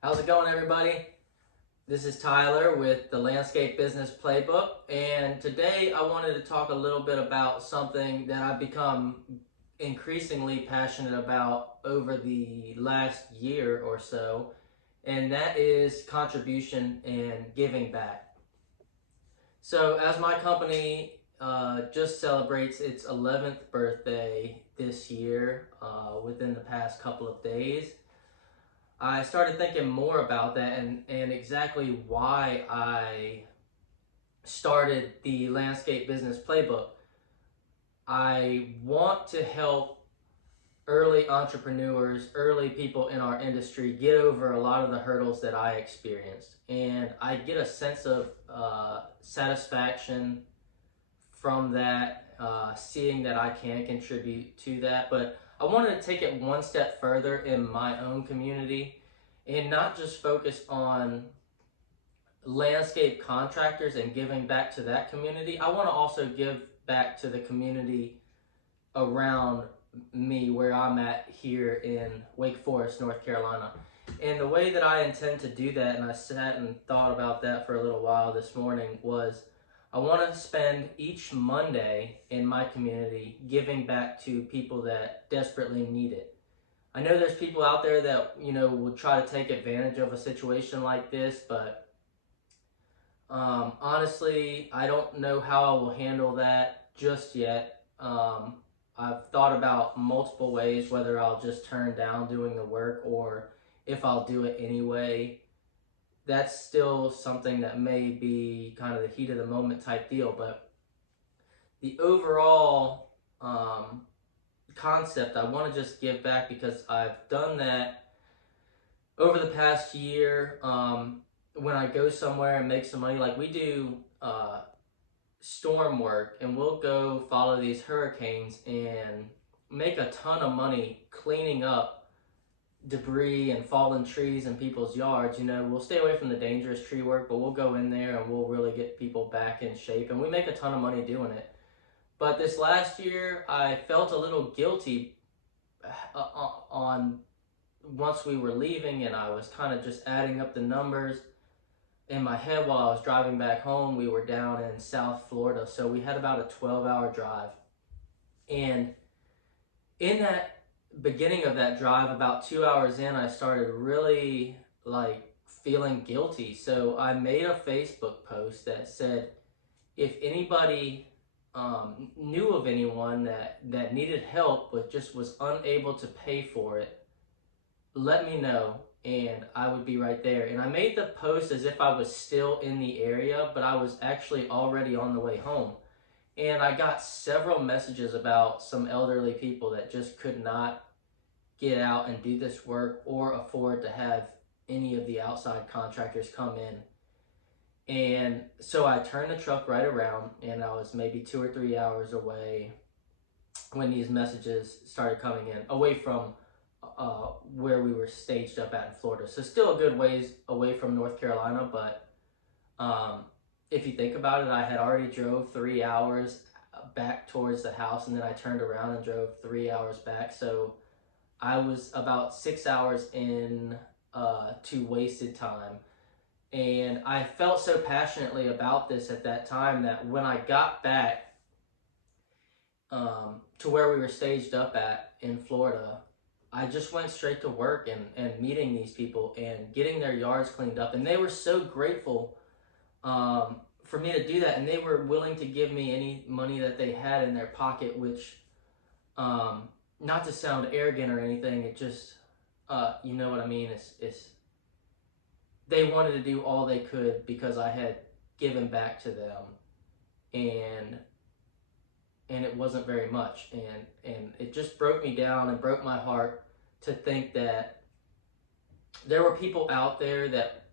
How's it going, everybody? This is Tyler with the Landscape Business Playbook, and today I wanted to talk a little bit about something that I've become increasingly passionate about over the last year or so, and that is contribution and giving back. So, as my company just celebrates its 11th birthday this year within the past couple of days, I started thinking more about that and exactly why I started the Landscape Business Playbook. I want to help early entrepreneurs, early people in our industry get over a lot of the hurdles that I experienced. And I get a sense of satisfaction from that, seeing that I can contribute to that. But I wanted to take it one step further in my own community and not just focus on landscape contractors and giving back to that community. I want to also give back to the community around me where I'm at here in Wake Forest, North Carolina. And the way that I intend to do that, and I sat and thought about that for a little while this morning, was I want to spend each Monday in my community giving back to people that desperately need it. I know there's people out there that, will try to take advantage of a situation like this, but honestly, I don't know how I will handle that just yet. I've thought about multiple ways whether I'll just turn down doing the work or if I'll do it anyway. That's still something that may be kind of the heat of the moment type deal, but the overall concept, I want to just give back because I've done that over the past year. When I go somewhere and make some money, like we do storm work, and we'll go follow these hurricanes and make a ton of money cleaning up debris and fallen trees in people's yards. We'll stay away from the dangerous tree work, but we'll go in there and we'll really get people back in shape, and we make a ton of money doing it. But this last year, I felt a little guilty on once we were leaving, and I was kind of just adding up the numbers in my head while I was driving back home. We were down in South Florida, so we had about a 12-hour drive. And in that beginning of that drive, about 2 hours in, I started really feeling guilty. So I made a Facebook post that said, if anybody knew of anyone that needed help but just was unable to pay for it, let me know and I would be right there. And I made the post as if I was still in the area, but I was actually already on the way home. And I got several messages about some elderly people that just could not get out and do this work or afford to have any of the outside contractors come in. And so I turned the truck right around, and I was maybe 2 or 3 hours away when these messages started coming in, away from where we were staged up at in Florida. So still a good ways away from North Carolina, but if you think about it, I had already drove 3 hours back towards the house, and then I turned around and drove 3 hours back. So I was about 6 hours in to wasted time. And I felt so passionately about this at that time that when I got back to where we were staged up at in Florida, I just went straight to work and meeting these people and getting their yards cleaned up. And they were so grateful for me to do that. And they were willing to give me any money that they had in their pocket, which, not to sound arrogant or anything, it just, you know what I mean? It's they wanted to do all they could because I had given back to them, and it wasn't very much, and it just broke me down and broke my heart to think that there were people out there that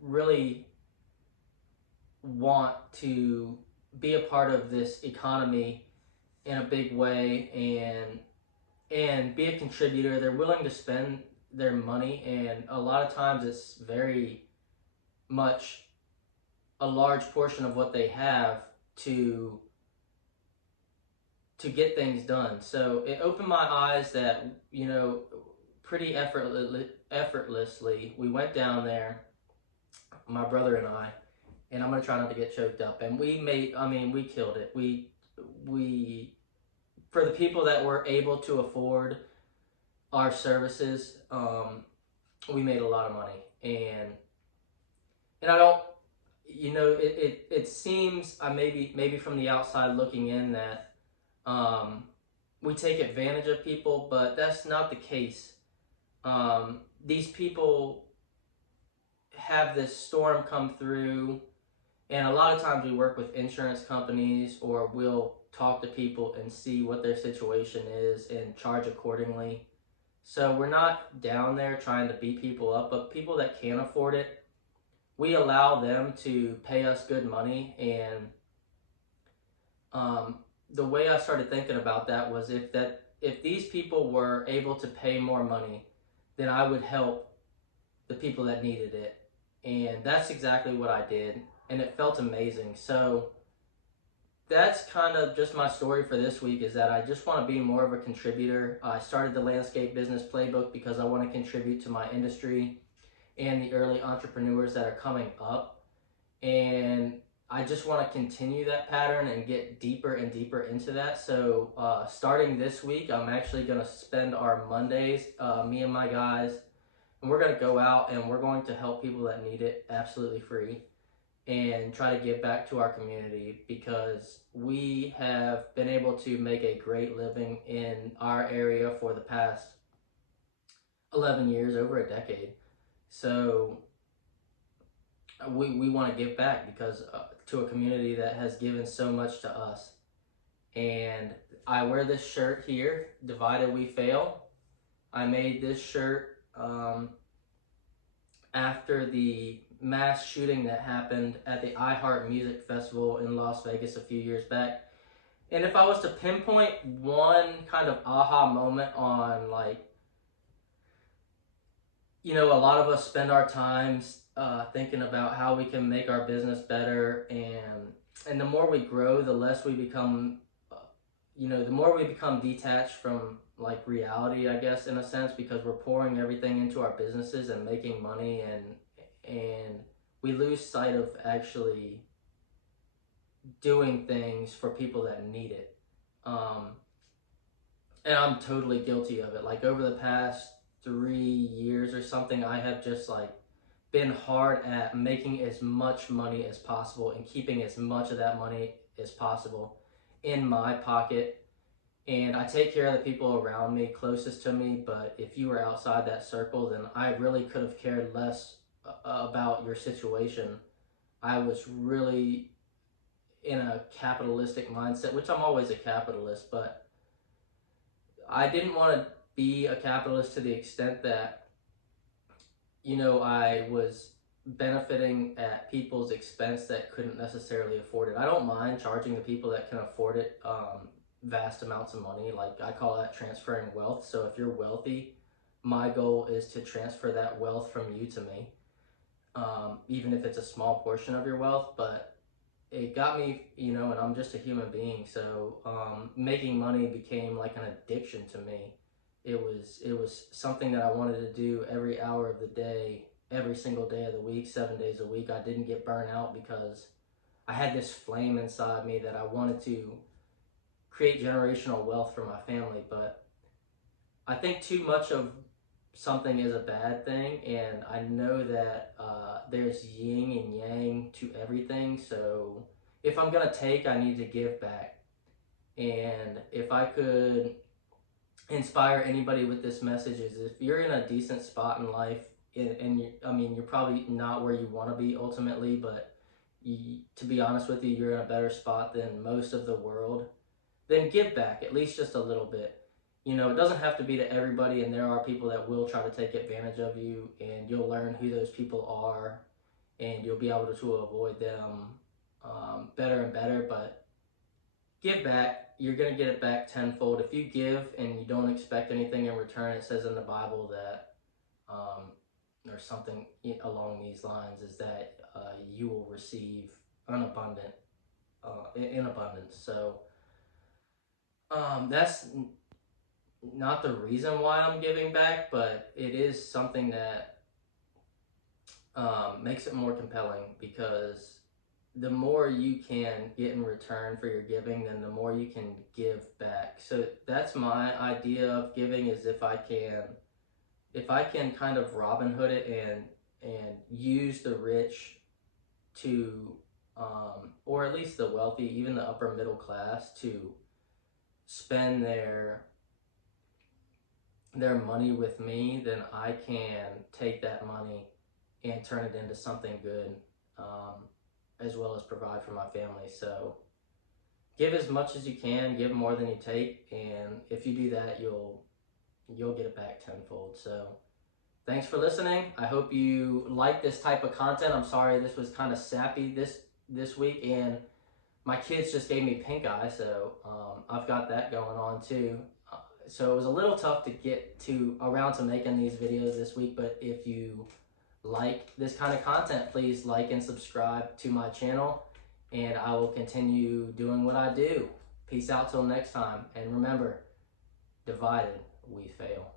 really want to be a part of this economy in a big way and be a contributor. They're willing to spend their money, and a lot of times it's very much a large portion of what they have to get things done. So it opened my eyes that, pretty effortlessly. We went down there, my brother and I'm gonna try not to get choked up. And we made, I mean, we killed it. We for the people that were able to afford our services, we made a lot of money. And I don't, it seems, maybe from the outside looking in, that um, we take advantage of people, but that's not the case. These people have this storm come through, and a lot of times we work with insurance companies, or we'll talk to people and see what their situation is and charge accordingly. So we're not down there trying to beat people up, but people that can't afford it, we allow them to pay us good money. And um, the way I started thinking about that was, if these people were able to pay more money, then I would help the people that needed it. And that's exactly what I did, and it felt amazing. So that's kind of just my story for this week, is that I just want to be more of a contributor. I started the Landscape Business Playbook because I want to contribute to my industry and the early entrepreneurs that are coming up. And I just want to continue that pattern and get deeper and deeper into that. So starting this week, I'm actually going to spend our Mondays, me and my guys, and we're going to go out and we're going to help people that need it absolutely free, and try to give back to our community, because we have been able to make a great living in our area for the past 11 years, over a decade. So we want to give back, because to a community that has given so much to us. And I wear this shirt here, Divided We Fail. I made this shirt after the mass shooting that happened at the iHeart Music Festival in Las Vegas a few years back. And if I was to pinpoint one kind of aha moment on, like, a lot of us spend our times thinking about how we can make our business better, and the more we grow, the less we become, the more we become detached from, like, reality, I guess, in a sense, because we're pouring everything into our businesses and making money, and we lose sight of actually doing things for people that need it. And I'm totally guilty of it. Like, over the past 3 years or something, I have just, like, been hard at making as much money as possible and keeping as much of that money as possible in my pocket. And I take care of the people around me, closest to me, but if you were outside that circle, then I really could have cared less about your situation. I was really in a capitalistic mindset, which I'm always a capitalist, but I didn't want to be a capitalist to the extent that, I was benefiting at people's expense that couldn't necessarily afford it. I don't mind charging the people that can afford it vast amounts of money. Like, I call that transferring wealth. So if you're wealthy, my goal is to transfer that wealth from you to me, even if it's a small portion of your wealth. But it got me, and I'm just a human being. So making money became like an addiction to me. It was something that I wanted to do every hour of the day, every single day of the week, 7 days a week. I didn't get burnt out because I had this flame inside me that I wanted to create generational wealth for my family. But I think too much of something is a bad thing, and I know that there's yin and yang to everything. So if I'm gonna take, I need to give back. And if I could inspire anybody with this message, is if you're in a decent spot in life, and you're probably not where you want to be ultimately, but to be honest with you, you're in a better spot than most of the world, then give back at least just a little bit. It doesn't have to be to everybody, and there are people that will try to take advantage of you, and you'll learn who those people are, and you'll be able to avoid them better and better. But give back. You're going to get it back tenfold. If you give and you don't expect anything in return, it says in the Bible that, or something along these lines, is that you will receive in abundance. So that's not the reason why I'm giving back, but it is something that makes it more compelling, because the more you can get in return for your giving, then the more you can give back. So that's my idea of giving, is if I can kind of Robin Hood it and use the rich to or at least the wealthy, even the upper middle class, to spend their money with me, then I can take that money and turn it into something good, as well as provide for my family. So give as much as you can, give more than you take, and if you do that, you'll get it back tenfold. So thanks for listening. I hope you like this type of content. I'm sorry this was kind of sappy this week, and my kids just gave me pink eye, so I've got that going on too. So it was a little tough to get to around to making these videos this week, but if you like this kind of content, please like and subscribe to my channel, and I will continue doing what I do. Peace out till next time, and remember, divided we fail.